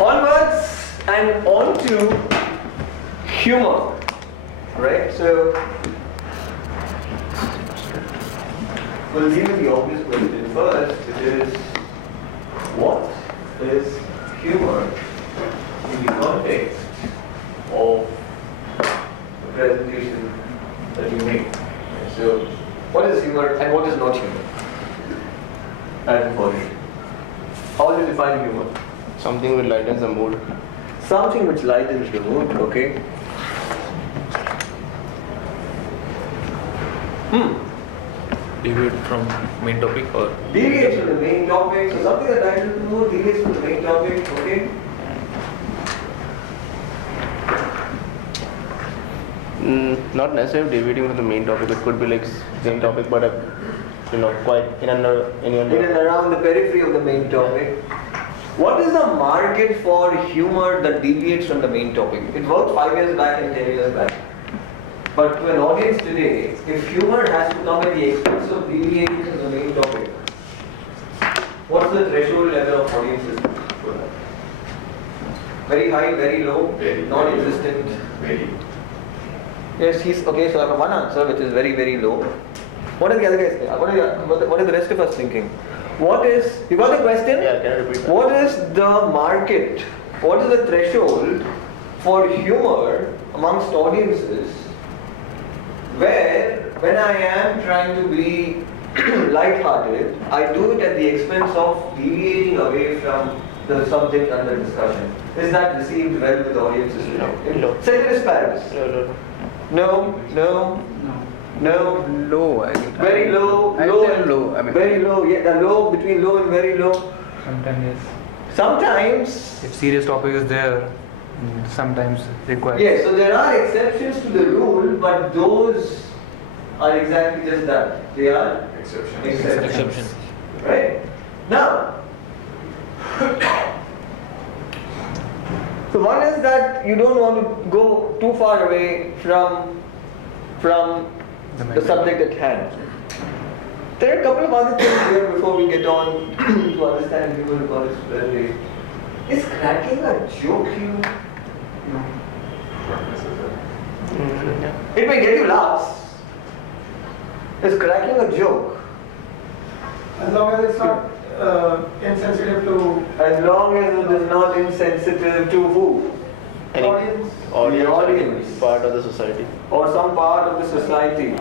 Onwards and on to humor. Right? So we'll deal with the obvious question first, which is what is humor in the context of the presentation that you make? So, what is humor and what is not humor? That's important. How will you define humor? Something which lightens the mood. Something which lightens the mood, okay? Deviate from main topic or? Deviates from the main topic, so something that lightens the mood, deviates from the main topic, okay? Not necessarily deviating from the main topic. It could be like same topic, but quite in and around the periphery of the main topic. What is the market for humor that deviates from the main topic? It worked 5 years back and 10 years back. But to an audience today, if humor has to come at the expense of deviating from the main topic, what's the threshold level of audiences for that? Very high, very low, non-existent? Very. Yes, he's okay. So I have one answer, which is very, very low. What are the other guys? What are the rest of us thinking? What is? You got the question? Yeah, can I repeat that? What is the market? What is the threshold for humor amongst audiences? Where, when I am trying to be light-hearted, I do it at the expense of deviating away from the subject under discussion. Is that received well with audiences? No. Ceteris paribus. No. No. Low, I think. Very low. I would say low. I mean, very low. Yeah, the low, between low and very low. sometimes yes. Sometimes. If serious topic is there, sometimes required. Yes, so there are exceptions to the rule, but those are exactly just that. They are exceptions. Right? Now, so one is that you don't want to go too far away from the subject at hand. There are a couple of other things here before we get on to understand humor about its very. Is cracking a joke humor? No. It may get you laughs. Is cracking a joke? As long as it's not insensitive to As long as it is not insensitive to who? audience. The audience. Part of the society. Or some part of the society.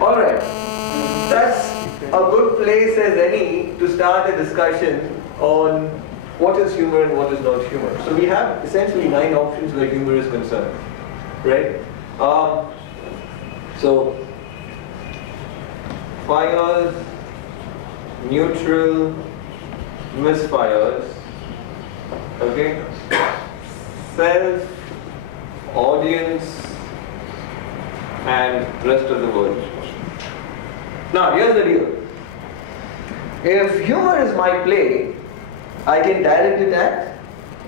Alright. That's a good place as any to start a discussion on what is humor and what is not humor. So we have essentially 9 options where humor is concerned. Right? So fires, neutral, misfires, okay, self, audience, and rest of the world. Now here's the deal. If humor is my play, I can direct it at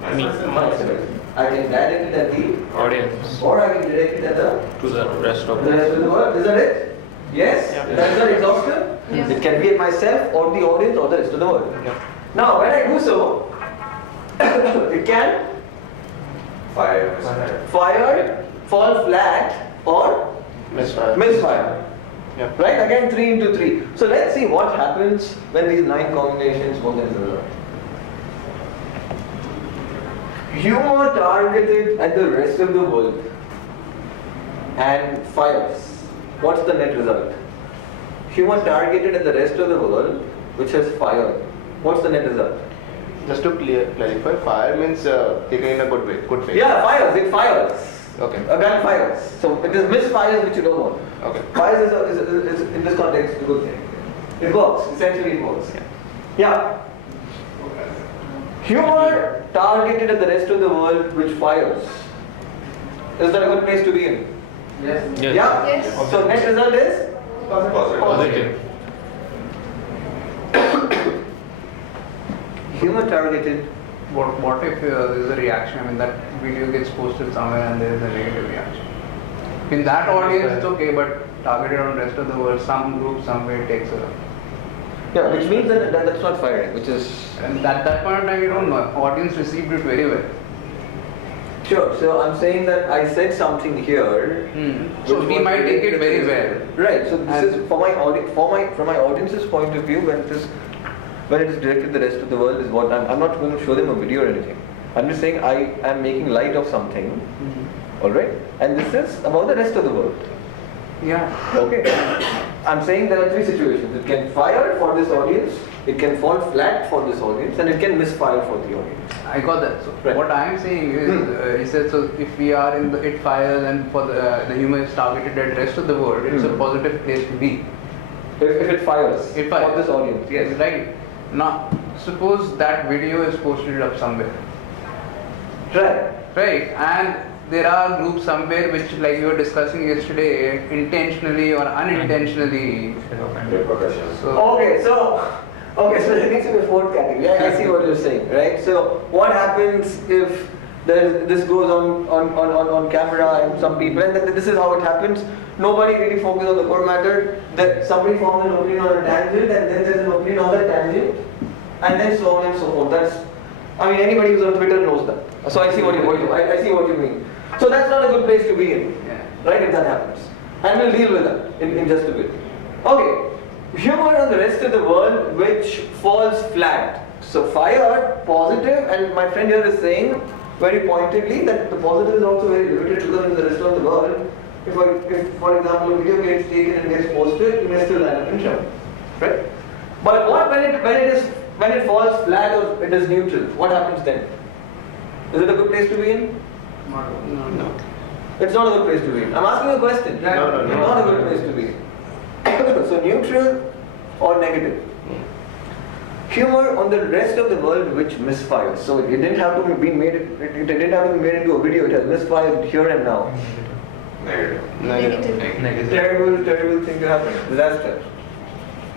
myself. I can direct it at the Audience. or I can direct it at the To the rest of the rest of the world. Is that it? Yes? Yeah. That's not exhaustive? Yes. It can be at myself or the audience or the rest of the world. Yeah. Now, when I do so, it can Fire. fire, fall flat, or Misfire. misfire. Yeah. Right? Again, 3 into 3. So let's see what happens when these 9 combinations work as a result. Humor targeted at the rest of the world and fires. What's the net result? Humor targeted at the rest of the world, which has fire. What's the net result? Just to clarify, fire means taken in a good way, good way. Yeah, fires. It fires. Okay. A gun fires. So it is misfires which you don't want. Okay. Fires is in this context a good thing. It works. Essentially, it works. Yeah. Humor targeted at the rest of the world which fires. Is that a good place to be in? Yes. Yes. Yeah. Yes. So net result is Positive. humor targeted. What if there's a reaction? I mean, that video gets posted somewhere and there is a negative reaction. In that audience, it's okay, but targeted on rest of the world, some group somewhere takes a. Yeah, which means that that's not firing, which is And at that point of time, you don't know. Audience received it very well. sure. So I'm saying that I said something here. So which we was might take it related very to- well. Right. So this is for my from my audience's point of view when it is directed to the rest of the world is what I'm not going to show them a video or anything. I'm just saying I am making light of something. All right. And this is about the rest of the world. Yeah. Okay. I'm saying there are three situations. It can fire for this audience, it can fall flat for this audience, and it can misfire for the audience. I got that. So Right. what I am saying is, he said, so if we are in the it fires and for the humor is targeted at rest of the world, it's a positive place to be. If it fires It for fires. this audience, yes. Right. Now, suppose that video is posted up somewhere. Right. Right. And there are groups somewhere which, like we were discussing yesterday, intentionally or unintentionally. Repercussions. So, Okay, so there needs to be a fourth category. I see what you're saying, right? So what happens if this goes on camera and some people, and then this is how it happens. Nobody really focuses on the core matter. That somebody forms an opinion on a tangent, and then there's an opinion on that tangent, and then so on and so forth. Anybody who's on Twitter knows that. So I see what you mean. So that's not a good place to be in, right? If that happens, and we'll deal with that in just a bit. Okay. Humor on the rest of the world which falls flat. So fire, positive, and my friend here is saying very pointedly that the positive is also very limited to the rest of the world. If for example a video gets taken and gets posted, you may still land up in trouble. Right? But what when it falls flat or it is neutral, what happens then? Is it a good place to be in? no. It's not a good place to be in. I'm asking a question. No. It's not a good place to be in. So neutral or negative. Humor on the rest of the world which misfires. So it didn't have to be made. It didn't have to be made into a video. It has misfired here and now. Negative. Negative. Terrible thing to happen. Disaster.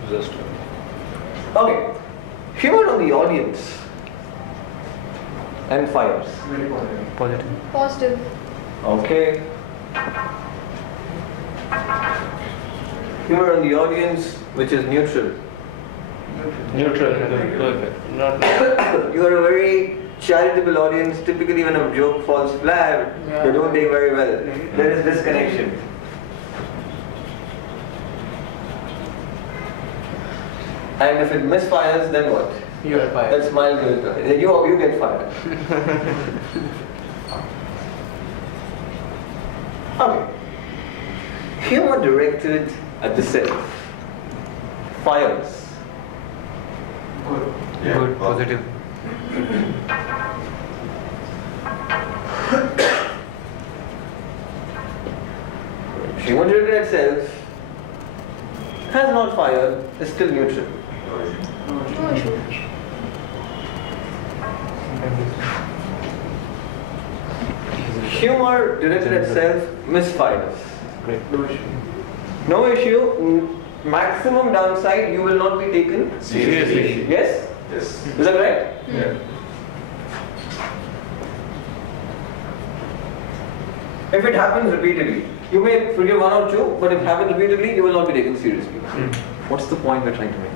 Disaster. Okay. Humor on the audience and fires. Positive. Positive. Okay. Humor on the audience which is neutral. Neutral. Not. You are a very charitable audience. Typically when a joke falls flat, they don't take very well. There is disconnection. And if it misfires, then what? You are fired. That smile goes away. Then you get fired. Okay. Humor directed at the self. Fires. Yeah. Good. Positive. Humor directed at self has not fired, is still neutral. No issue. Humor directed at self misfires. Great. No issue. Maximum downside, you will not be taken Seriously. Yes? Yes. Is that right? Yeah. If it happens repeatedly, you may forgive one or two, but if it happens repeatedly, you will not be taken seriously. What's the point we're trying to make?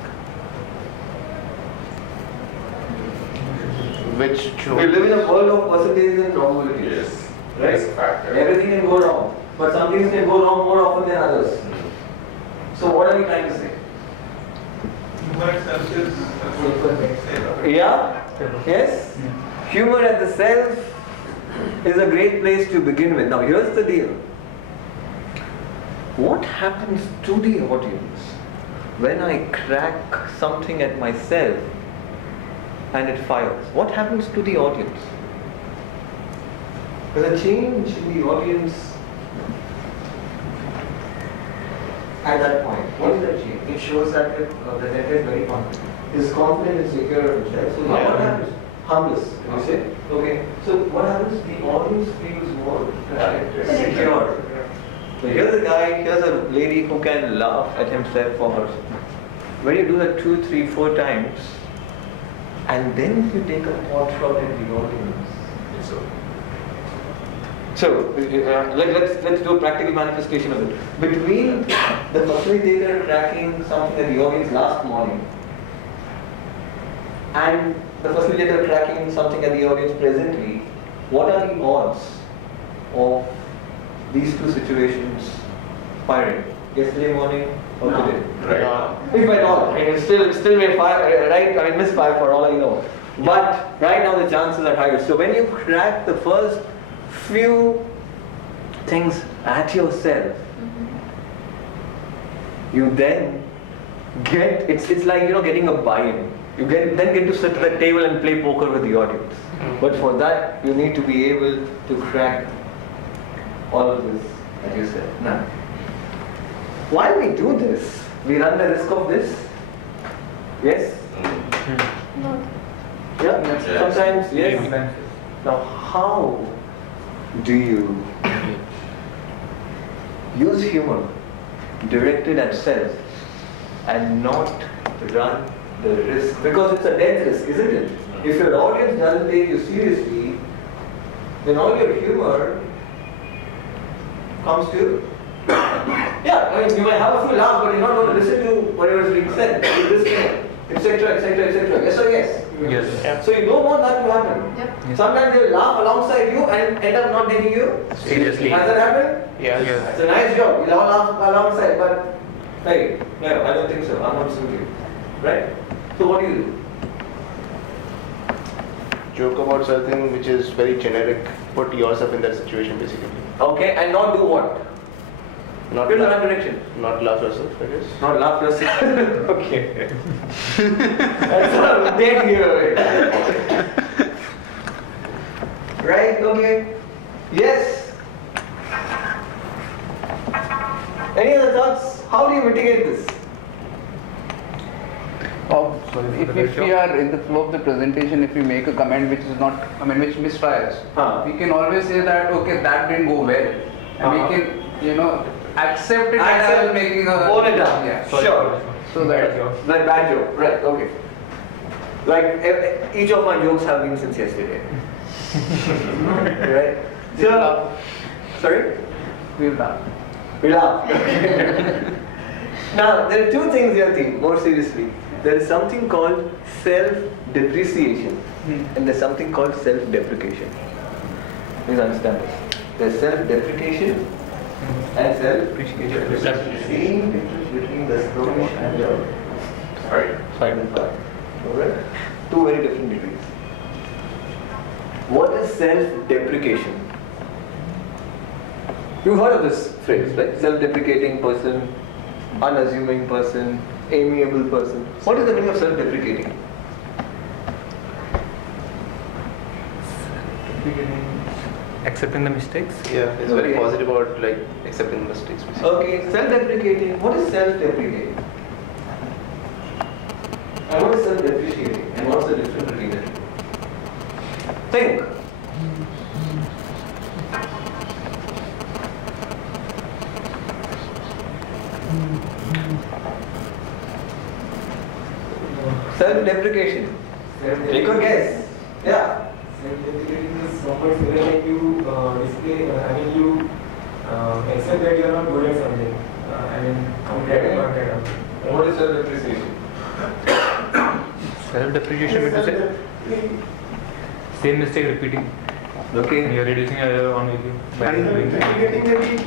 Which We live in a world of percentages and probabilities. Yes. Right? Risk factor. Everything can go wrong, but some things can go wrong more often than others. So what are we trying to say? Yeah? Yes? Humor at the self is a great place to begin with. Now here's the deal. What happens to the audience when I crack something at myself and it fires? What happens to the audience? There's a change in the audience at that point. What is that change? It shows that the presenter is very confident. Is confident and secure of himself. So now what happens? Harmless, you say? Okay. So what happens? The audience feels more secure. So here's a guy, here's a lady who can laugh at himself or herself. When you do that 2, 3, 4 times, and then you take a pot shot at the audience. So let's do a practical manifestation of it. Between the facilitator tracking something at the audience last morning and the facilitator tracking something at the audience presently, what are the odds of these two situations firing? Yesterday morning or No. today? Right now. If at all, I mean, still may fire, right? I mean, misfire for all I know. But right now the chances are higher. So when you crack the first few things at yourself, you then get, it's like, getting a buy-in. You then get to sit at the table and play poker with the audience. But for that, you need to be able to crack all of this that you said. Now, while we do this, we run the risk of this. Yes? Not. Yeah? Yes. Sometimes, yes. Maybe. Now, how do you use humor directed at self and not run the risk? Because it's a death risk, isn't it? If your audience doesn't take you seriously, then all your humor comes to yeah, I mean, you might have a few laughs, but you're not going to listen to whatever is being said, etc., etc., etc. Yes or yes? Yes. So you don't want that to happen. Yep. Sometimes they'll laugh alongside you and end up not taking you Seriously. Has that happened? Yes. Yes. It's a nice job. We'll all laugh alongside, but hey, no, I don't think so. I'm not listening to you. Right? So what do you do? Joke about something which is very generic. Put yourself in that situation basically. Okay, and not do what? Not Go in the laugh, right direction. not laugh yourself, I guess. Not laugh yourself. Okay. That's a dead giveaway. Right? Okay. Yes. Any other thoughts? How do you mitigate this? If we are in the flow of the presentation, if we make a comment which is not, which misfires, we can always say that, okay, that didn't go well. And we can, accept it as making a... Own it down. Yeah. Sure. So that... That bad joke. Right, okay. Like each of my jokes have been since yesterday. Right? So, sorry? We'll laugh. We laugh. Now, there are two things here, think more seriously. There is something called self-depreciation and there's something called self-deprecation. Please understand this. There's self-deprecation and self-depreciation. The same difference between the skirmish and the fight and flight. Alright? Two very different degrees. What is self-deprecation? You've heard of this phrase, right? Self-deprecating person, unassuming person, amiable person. What is the meaning of self-deprecating? Accepting the mistakes. Yeah, it's very Okay. positive about like accepting mistakes. Basically. Okay, self-deprecating. What is self-deprecating? And what is self-depreciating? And what's the difference between the two? Think. Self-deprecation. Take a guess. Yeah. Self-deprecating is somewhat similar like you display, you accept that you are not good at something. Compared to not at all. What is self-depreciation? Self-depreciation means to say same mistake repeating. Okay. You are reducing your own value by doing Deprecating may be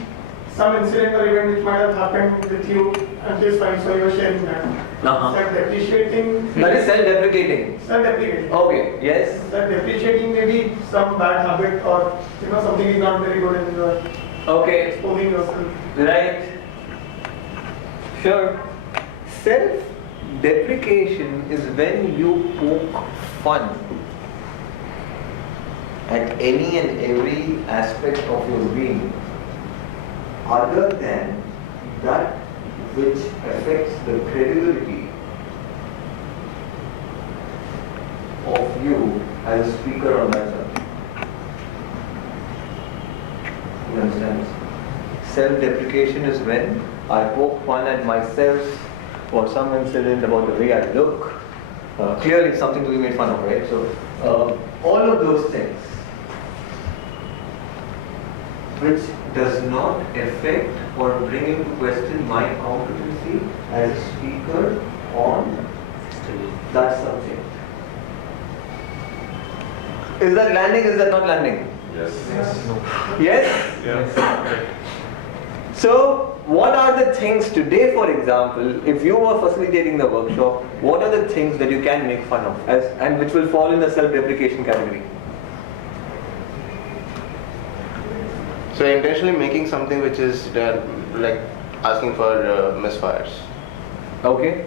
some incident or event which might have happened with you and this fine, so you are sharing that. Self-depreciating. That is self-deprecating. Self-deprecating. Okay. Yes. Self-depreciating may be some bad habit or something is not very good and you are Okay. exposing yourself. Right. Sure. Self-deprecation is when you poke fun at any and every aspect of your being other than that which affects the credibility of you as a speaker on that subject. You understand this? Self-deprecation is when I poke fun at myself for some incident about the way I look. Clearly it's something to be made fun of, right? So, all of those things which does not affect or bring into question my competency as a speaker on that subject. Is that landing? Is that not landing? Yes. Yes? Yeah. So, what are the things today, for example, if you were facilitating the workshop, what are the things that you can make fun of and which will fall in the self-deprecation category? So intentionally making something which is like asking for misfires. Okay.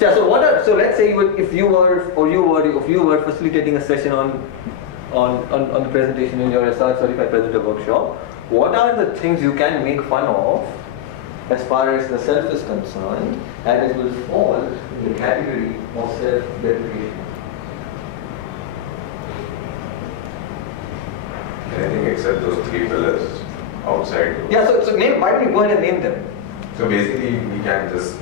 Yeah. So so let's say if you were facilitating a session on the presentation in your SR certified presenter workshop, what are the things you can make fun of as far as the self is concerned, and it will fall in the category of self-deprecation? Anything except those three pillars outside. Yeah. So name. Why don't you go ahead and name them? So basically, we can just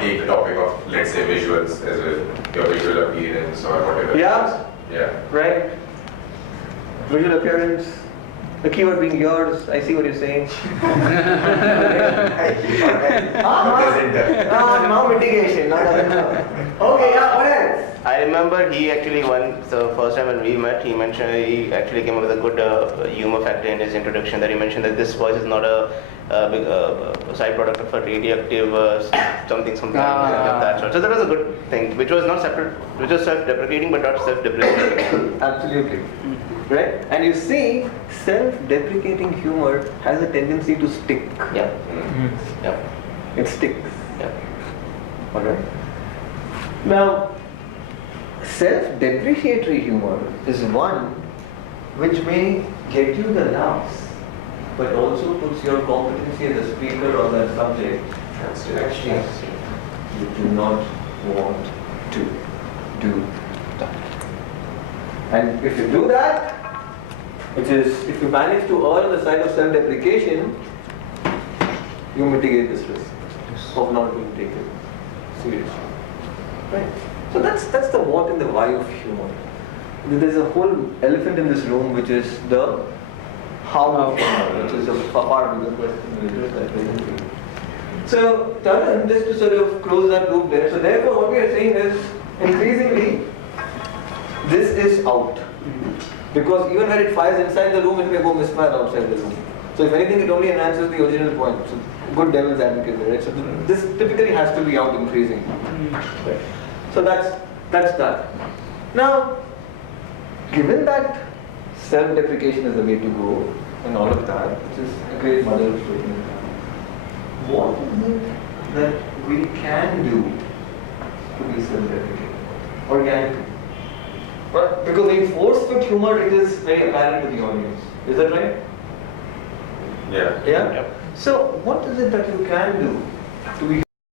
take the topic of, let's say, visuals as your visual appearance or whatever. Yeah. Yeah. Right. Visual appearance. The keyword being yours. I see what you're saying. Now mitigation. Okay. Yeah. What else? I remember he actually the first time when we met, he mentioned he actually came up with a good humor factor in his introduction, that he mentioned that this voice is not a big side product of a radioactive something of that sort. So that was a good thing, which was not separate, which was self-deprecating but not self-deprecating. Absolutely. Right? And you see, self-deprecating humor has a tendency to stick. Yeah. Mm. Yeah. It sticks. Yeah. Alright? Now, self-depreciatory humor is one which may get you the laughs, but also puts your competency as a speaker on that subject at stake. You do not want to do that. And if you do that, which is, if you manage to err on the side of self-deprecation, you mitigate this risk of not being taken seriously. Right? So that's the what and the why of humor. There's a whole elephant in this room, which is the how of humor, which is a far bigger question. So, Tarun, just to sort of close that loop there. So therefore, what we are saying is, increasingly, this is out. Because even when it fires inside the room, it may go misfire outside the room. So if anything, it only enhances the original point. So good devil's advocate there, right? So this typically has to be out increasing. Right. So that's that. Now, given that self-deprecation is the way to go and all of that, which is a great mother of statement, what is it that we can do to be self-deprecating organically? But because in force-fit humor, it is very apparent to the audience. Is that right? Yeah. Yeah? So what is it that you can do to be